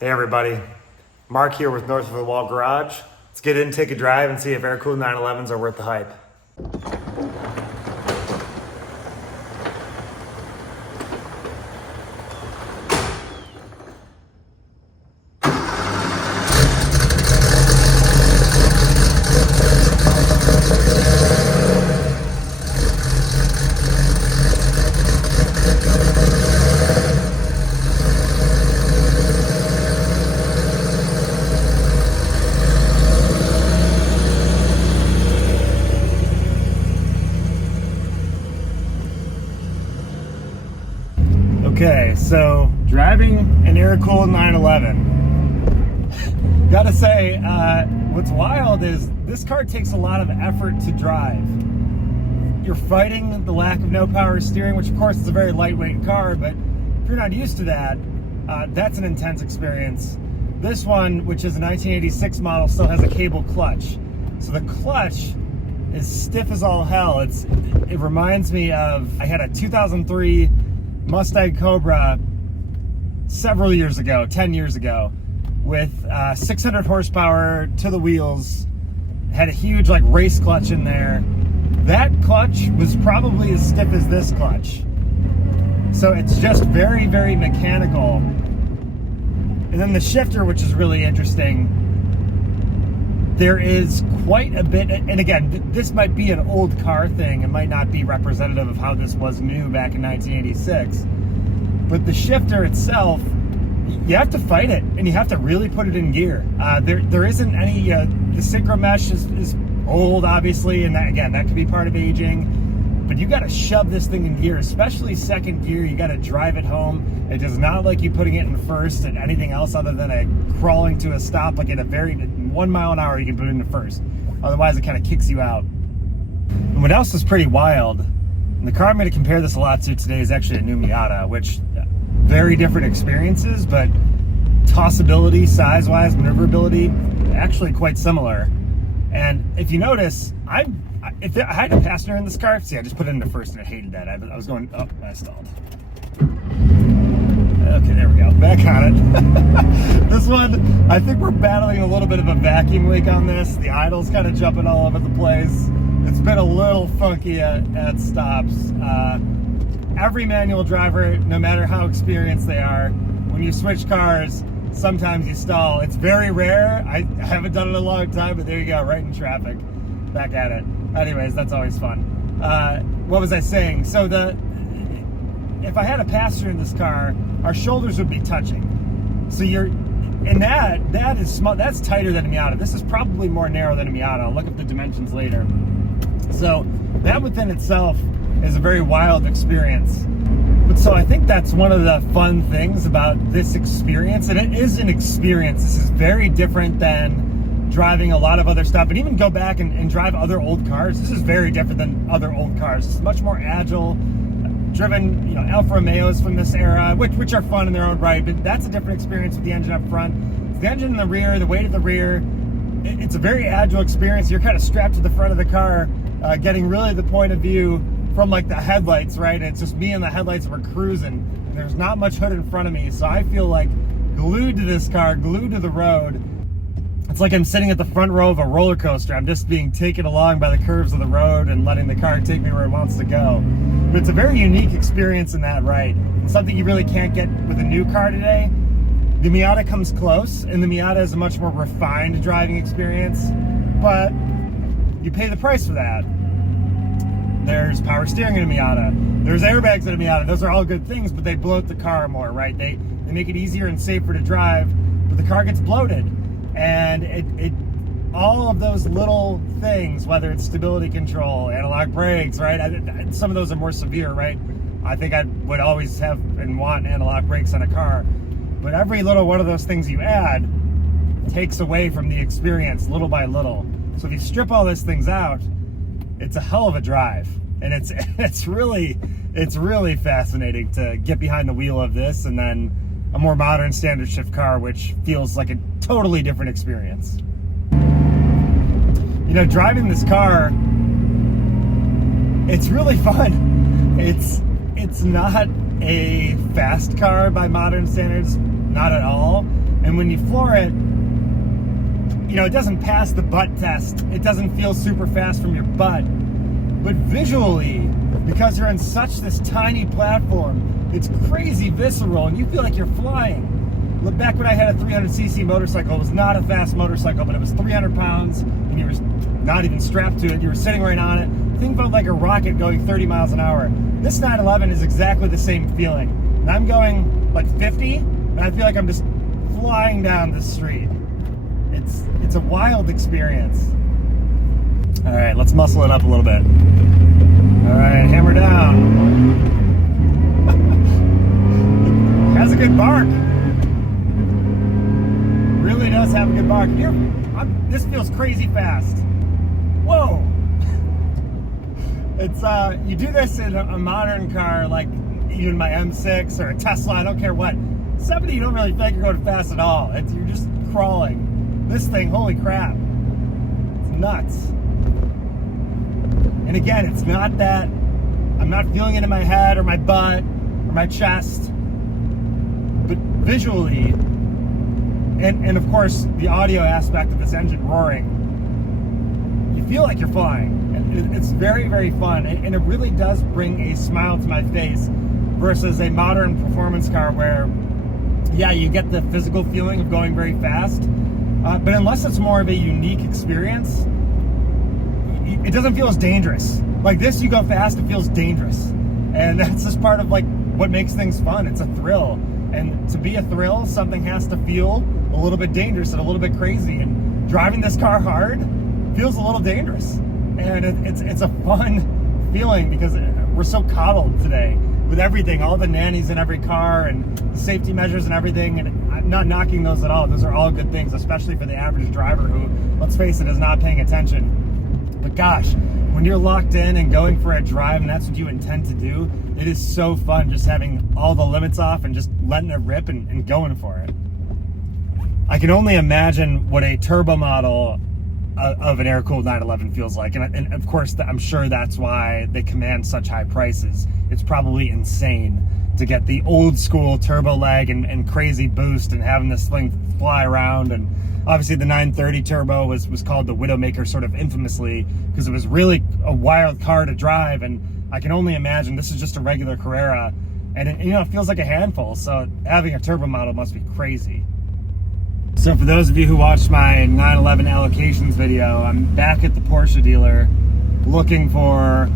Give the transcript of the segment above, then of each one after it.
Hey everybody, Mark here with North of the Wall Garage. Let's get in, take a drive, and see if air-cooled 911s are worth the hype. Okay, so driving an air-cooled 911. Gotta say, what's wild is this car takes a lot of effort to drive. You're fighting the lack of no power steering, which of course is a very lightweight car, but if you're not used to that, that's an intense experience. This one, which is a 1986 model, still has a cable clutch. So the clutch is stiff as all hell. It reminds me of, I had a 2003 Mustang Cobra several years ago, 10 years ago, with 600 horsepower to the wheels, had a huge like race clutch in there. That clutch was probably as stiff as this clutch. So it's just very, very mechanical. And then the shifter, which is really interesting, there is quite a bit, and again, this might be an old car thing. It might not be representative of how this was new back in 1986. But the shifter itself, you have to fight it, and you have to really put it in gear. There isn't any, the synchro mesh is old, obviously, and that, again, that could be part of aging. But you got to shove this thing in gear, especially second gear. You got to drive it home. It does not like you putting it in first and anything else other than a crawling to a stop, like at a very 1 mile an hour. You can put it into first. Otherwise, it kind of kicks you out. And what else is pretty wild? And the car I'm going to compare this a lot to today is actually a new Miata, which very different experiences, but tossability, size-wise, maneuverability, actually quite similar. And if you notice, if I had a passenger in this car, see, I just put it into first and I hated that. I was going, oh, I stalled. Okay, there we go, back on it. This one, I think we're battling a little bit of a vacuum leak on this. The idle's kind of jumping all over the place. It's been a little funky at stops. Every manual driver, no matter how experienced they are, when you switch cars, sometimes you stall. It's very rare. I haven't done it in a long time, but there you go, right in traffic. Back at it. Anyways, that's always fun. What was I saying? So if I had a passenger in this car, our shoulders would be touching. So that is small. That's tighter than a Miata. This is probably more narrow than a Miata. I'll look up the dimensions later. So that within itself is a very wild experience. But so I think that's one of the fun things about this experience, and it is an experience. This is very different than driving a lot of other stuff, and even go back and drive other old cars. This is very different than other old cars. It's much more agile, driven, Alfa Romeos from this era, which are fun in their own right, but that's a different experience with the engine up front. It's the engine in the rear, the weight of the rear. It's a very agile experience. You're kind of strapped to the front of the car, getting really the point of view from like the headlights, right? And it's just me and the headlights, and we're cruising, and there's not much hood in front of me, so I feel like glued to this car, glued to the road. It's like I'm sitting at the front row of a roller coaster. I'm just being taken along by the curves of the road and letting the car take me where it wants to go. But it's a very unique experience in that right. It's something you really can't get with a new car today. The Miata comes close, and the Miata is a much more refined driving experience, but you pay the price for that. There's power steering in a Miata. There's airbags in a Miata. Those are all good things, but they bloat the car more, right? They make it easier and safer to drive, but the car gets bloated. And it all of those little things, whether it's stability control, analog brakes, right? Some of those are more severe, right? I think I would always have and want analog brakes on a car. But every little one of those things you add takes away from the experience little by little. So if you strip all those things out, it's a hell of a drive. And it's really fascinating to get behind the wheel of this, and then a more modern standard shift car, which feels like a totally different experience. Driving this car, it's really fun. It's not a fast car by modern standards, not at all. And when you floor it, you know, it doesn't pass the butt test. It doesn't feel super fast from your butt. But visually, because you're on such this tiny platform, it's crazy visceral, and you feel like you're flying. Look, back when I had a 300cc motorcycle, it was not a fast motorcycle, but it was 300 pounds, and you were not even strapped to it. You were sitting right on it. The thing felt like a rocket going 30 miles an hour. This 911 is exactly the same feeling. And I'm going like 50, and I feel like I'm just flying down the street. It's a wild experience. All right, let's muscle it up a little bit. All right, hammer down. It has a good bark. Really does have a good bark. This feels crazy fast. Whoa! It's you do this in a modern car, like even my M6 or a Tesla. I don't care what. 70, you don't really feel like you're going fast at all. You're just crawling. This thing, holy crap! It's nuts. And again, it's not that I'm not feeling it in my head or my butt or my chest, but visually, and of course the audio aspect of this engine roaring, you feel like you're flying. And it's very, very fun, and it really does bring a smile to my face versus a modern performance car where, yeah, you get the physical feeling of going very fast, but unless it's more of a unique experience, it doesn't feel as dangerous. Like this, you go fast, it feels dangerous. And that's just part of like what makes things fun. It's a thrill. And to be a thrill, something has to feel a little bit dangerous and a little bit crazy. And driving this car hard feels a little dangerous. And it's a fun feeling because we're so coddled today with everything, all the nannies in every car and the safety measures and everything. And I'm not knocking those at all. Those are all good things, especially for the average driver who, let's face it, is not paying attention. But gosh, when you're locked in and going for a drive and that's what you intend to do, it is so fun just having all the limits off and just letting it rip and going for it. I can only imagine what a turbo model of an air-cooled 911 feels like. And of course, I'm sure that's why they command such high prices. It's probably insane to get the old school turbo lag and crazy boost and having this thing fly around. And obviously the 930 turbo was called the Widowmaker sort of infamously because it was really a wild car to drive. And I can only imagine this is just a regular Carrera, and it feels like a handful. So having a turbo model must be crazy. So for those of you who watched my 911 allocations video, I'm back at the Porsche dealer looking for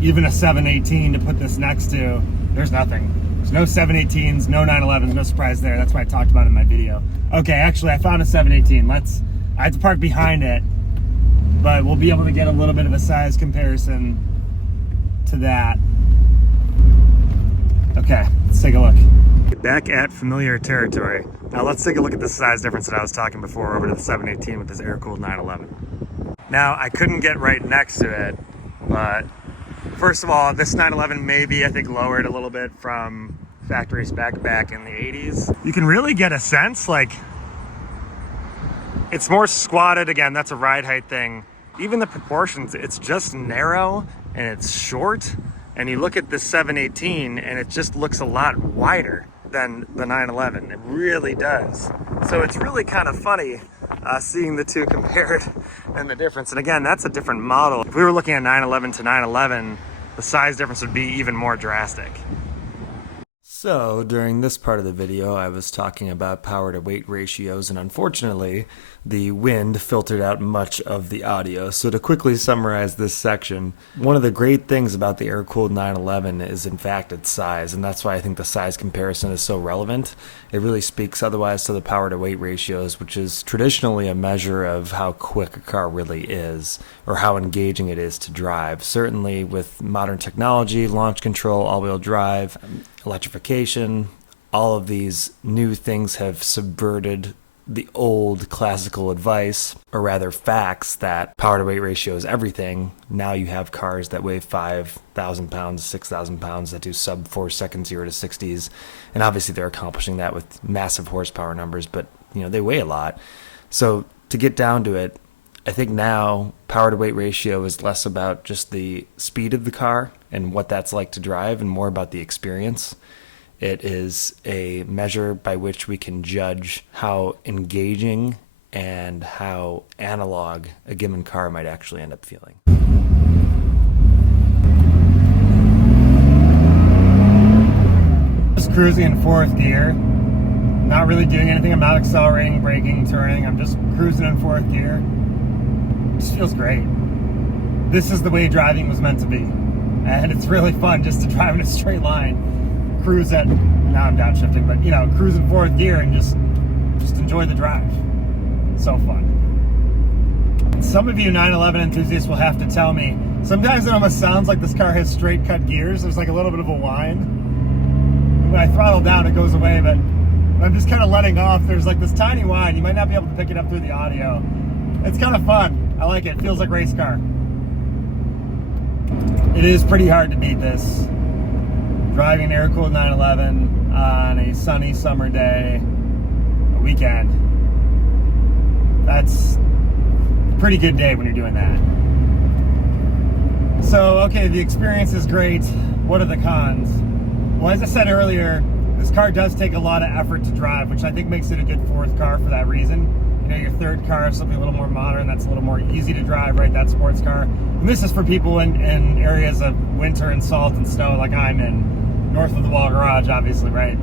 even a 718 to put this next to. There's nothing. There's no 718s, no 911s, no surprise there. That's what I talked about in my video. Okay, actually I found a 718. I have to park behind it, but we'll be able to get a little bit of a size comparison to that. Okay, let's take a look. Back at familiar territory. Now let's take a look at the size difference that I was talking before over to the 718 with this air-cooled 911. Now I couldn't get right next to it, but first of all, this 911 may be, I think, lowered a little bit from factory spec back in the 80s. You can really get a sense, like, it's more squatted. Again, that's a ride height thing. Even the proportions, it's just narrow and it's short. And you look at the 718 and it just looks a lot wider than the 911. It really does. So it's really kind of funny seeing the two compared and the difference. And again, that's a different model. If we were looking at 911 to 911, the size difference would be even more drastic. So during this part of the video, I was talking about power to weight ratios, and unfortunately, the wind filtered out much of the audio. So to quickly summarize this section, one of the great things about the air-cooled 911 is in fact its size, and that's why I think the size comparison is so relevant. It really speaks otherwise to the power to weight ratios, which is traditionally a measure of how quick a car really is, or how engaging it is to drive. Certainly with modern technology, launch control, all-wheel drive, electrification, all of these new things have subverted the old classical advice, or rather facts, that power to weight ratio is everything. Now you have cars that weigh 5,000 pounds, 6,000 pounds that do sub 4 seconds 0 to 60s, and obviously they're accomplishing that with massive horsepower numbers, but they weigh a lot. So to get down to it, I think now power to weight ratio is less about just the speed of the car and what that's like to drive and more about the experience. It is a measure by which we can judge how engaging and how analog a given car might actually end up feeling. Just cruising in fourth gear, not really doing anything. I'm not accelerating, braking, turning. I'm just cruising in fourth gear. It just feels great. This is the way driving was meant to be. And it's really fun just to drive in a straight line, cruise at, now I'm downshifting, but you know, cruise in fourth gear and just enjoy the drive. So fun. And some of you 911 enthusiasts will have to tell me, sometimes it almost sounds like this car has straight cut gears. There's like a little bit of a whine. When I throttle down, it goes away, but when I'm just kind of letting off, there's like this tiny whine. You might not be able to pick it up through the audio. It's kind of fun. I like it. It feels like race car. It is pretty hard to beat this. Driving an air-cooled 911 on a sunny summer day, a weekend. That's a pretty good day when you're doing that. So, okay, the experience is great. What are the cons? Well, as I said earlier, this car does take a lot of effort to drive, which I think makes it a good fourth car for that reason. You know, your third car is something a little more modern, that's a little more easy to drive, right? That sports car. And this is for people in areas of winter and salt and snow like I'm in. North of the wall garage, obviously, right?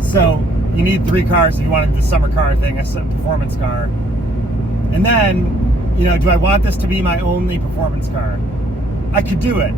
So you need 3 cars if you wanted the summer car thing, a performance car. And then, you know, do I want this to be my only performance car? I could do it.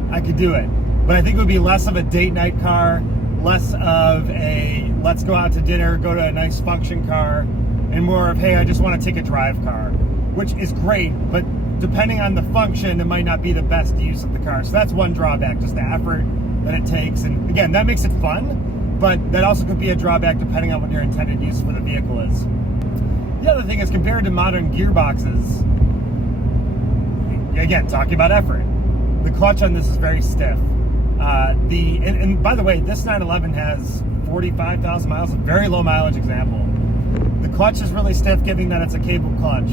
But I think it would be less of a date night car, less of a let's go out to dinner, go to a nice function car, and more of, hey, I just want to take a drive car, which is great, but depending on the function, it might not be the best use of the car. So that's one drawback, just the effort that it takes. And again, that makes it fun, but that also could be a drawback depending on what your intended use for the vehicle is. The other thing is, compared to modern gearboxes, again, talking about effort, the clutch on this is very stiff. And by the way, this 911 has 45,000 miles, a very low mileage example. The clutch is really stiff, given that it's a cable clutch.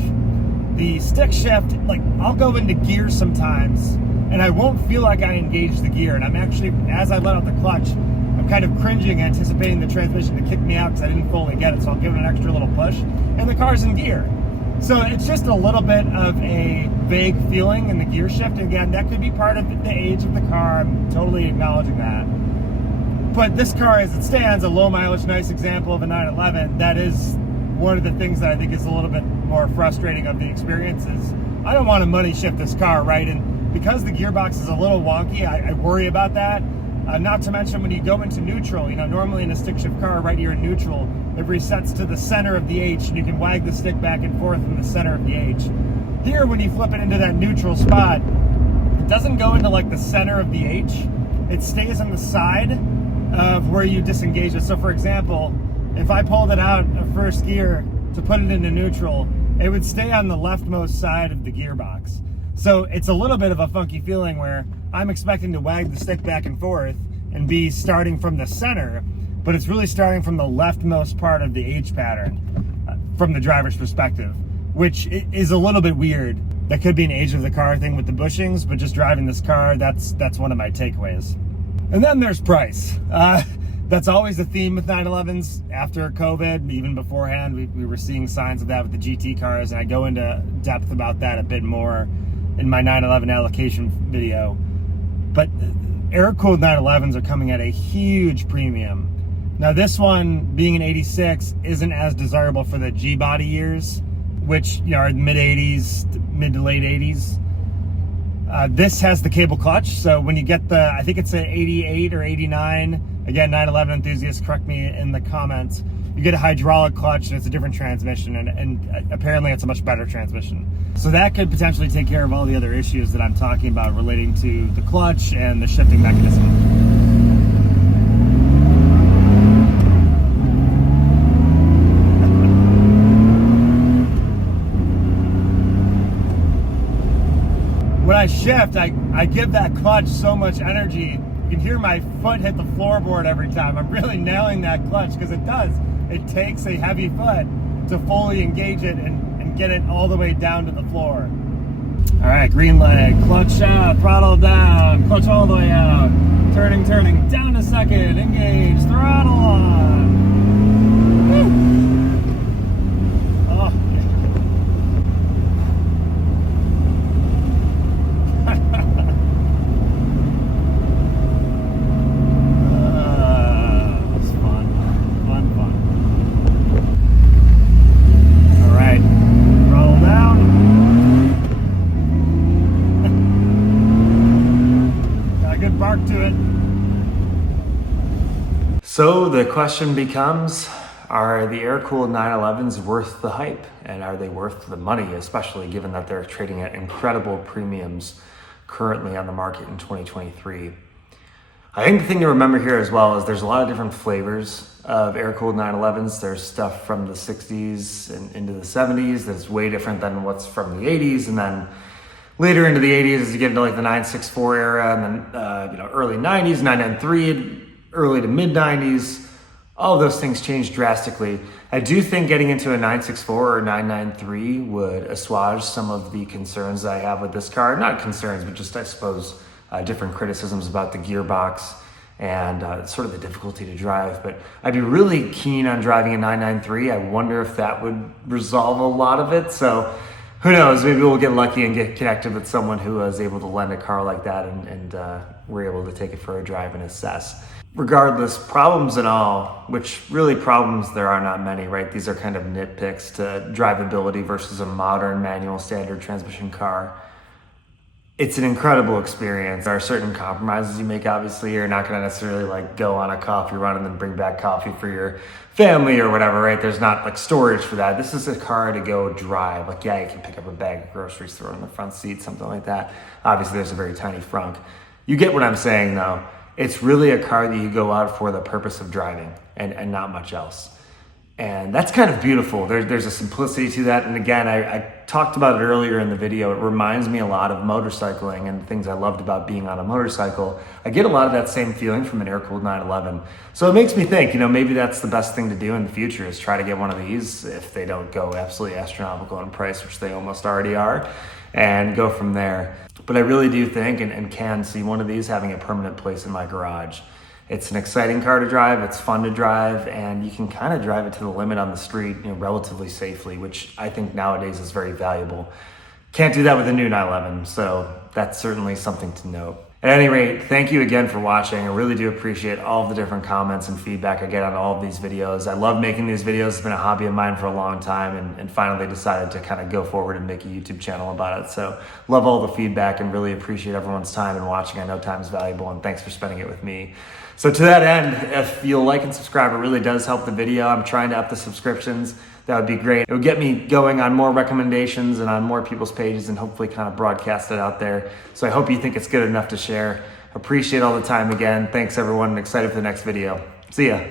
The stick shift, like, I'll go into gear sometimes and I won't feel like I engage the gear. And I'm actually, as I let out the clutch, I'm kind of cringing, anticipating the transmission to kick me out because I didn't fully get it. So I'll give it an extra little push and the car's in gear. So it's just a little bit of a vague feeling in the gear shift. And again, that could be part of the age of the car. I'm totally acknowledging that. But this car, as it stands, a low mileage, nice example of a 911, that is one of the things that I think is a little bit more frustrating of the experience is I don't want to money shift this car, right? And because the gearbox is a little wonky, I worry about that. Not to mention when you go into neutral, you know, normally in a stick shift car, right here in neutral, it resets to the center of the H and you can wag the stick back and forth in the center of the H. Here, when you flip it into that neutral spot, it doesn't go into like the center of the H. It stays on the side of where you disengage it. So for example, if I pulled it out of first gear to put it into neutral, it would stay on the leftmost side of the gearbox. So it's a little bit of a funky feeling where I'm expecting to wag the stick back and forth and be starting from the center, but it's really starting from the leftmost part of the H pattern from the driver's perspective, which is a little bit weird. That could be an age of the car thing with the bushings, but just driving this car, that's one of my takeaways. And then there's price. That's always the theme with 911s after COVID. Even beforehand, we were seeing signs of that with the GT cars, and I go into depth about that a bit more in my 911 allocation video. But air-cooled 911s are coming at a huge premium. Now this one, being an 86, isn't as desirable for the G-body years, which, you know, are mid-80s, mid to late 80s. This has the cable clutch, so when you get the, I think it's an 88 or 89, again, 911 enthusiasts, correct me in the comments, you get a hydraulic clutch and it's a different transmission, and apparently it's a much better transmission. So that could potentially take care of all the other issues that I'm talking about relating to the clutch and the shifting mechanism. When I shift, I give that clutch so much energy. You can hear my foot hit the floorboard every time. I'm really nailing that clutch because it does. It takes a heavy foot to fully engage it and get it all the way down to the floor. All right, green leg, clutch out, throttle down, clutch all the way out. Turning, turning, down to second, engage, throttle on. Woo. Oh, that's fun, fun. All right, throttle down. Got a good bark to it. So the question becomes, are the air-cooled 911s worth the hype? And are they worth the money, especially given that they're trading at incredible premiums currently on the market in 2023? I think the thing to remember here as well is there's a lot of different flavors of air-cooled 911s. There's stuff from the 60s and into the 70s that's way different than what's from the 80s. And then later into the 80s, as you get into like the 964 era, and then early 90s, 993, early to mid 90s, all of those things changed drastically. I do think getting into a 964 or 993 would assuage some of the concerns that I have with this car. Not concerns, but just, I suppose, different criticisms about the gearbox and sort of the difficulty to drive. But I'd be really keen on driving a 993. I wonder if that would resolve a lot of it. So who knows, maybe we'll get lucky and get connected with someone who was able to lend a car like that, and we're able to take it for a drive and assess. Regardless, problems and all, which really problems there are not many, right? These are kind of nitpicks to drivability versus a modern manual standard transmission car. It's an incredible experience. There are certain compromises you make, obviously. You're not gonna necessarily like go on a coffee run and then bring back coffee for your family or whatever, right? There's not like storage for that. This is a car to go drive. Like, yeah, you can pick up a bag of groceries, throw it in the front seat, something like that. Obviously, there's a very tiny frunk. You get what I'm saying, though. It's really a car that you go out for the purpose of driving and not much else. And that's kind of beautiful. There's a simplicity to that. And again, I talked about it earlier in the video. It reminds me a lot of motorcycling and the things I loved about being on a motorcycle. I get a lot of that same feeling from an air-cooled 911. So it makes me think, maybe that's the best thing to do in the future is try to get one of these if they don't go absolutely astronomical in price, which they almost already are, and go from there. But I really do think and can see one of these having a permanent place in my garage. It's an exciting car to drive, it's fun to drive, and you can kind of drive it to the limit on the street, relatively safely, which I think nowadays is very valuable. Can't do that with a new 911, so that's certainly something to note. At any rate, thank you again for watching. I really do appreciate all of the different comments and feedback I get on all of these videos. I love making these videos. It's been a hobby of mine for a long time, and finally decided to kind of go forward and make a YouTube channel about it. So love all the feedback and really appreciate everyone's time and watching. I know time is valuable, and thanks for spending it with me. So to that end, if you'll like and subscribe, it really does help the video. I'm trying to up the subscriptions. That would be great. It would get me going on more recommendations and on more people's pages and hopefully kind of broadcast it out there. So I hope you think it's good enough to share. Appreciate all the time again. Thanks everyone. Excited for the next video. See ya.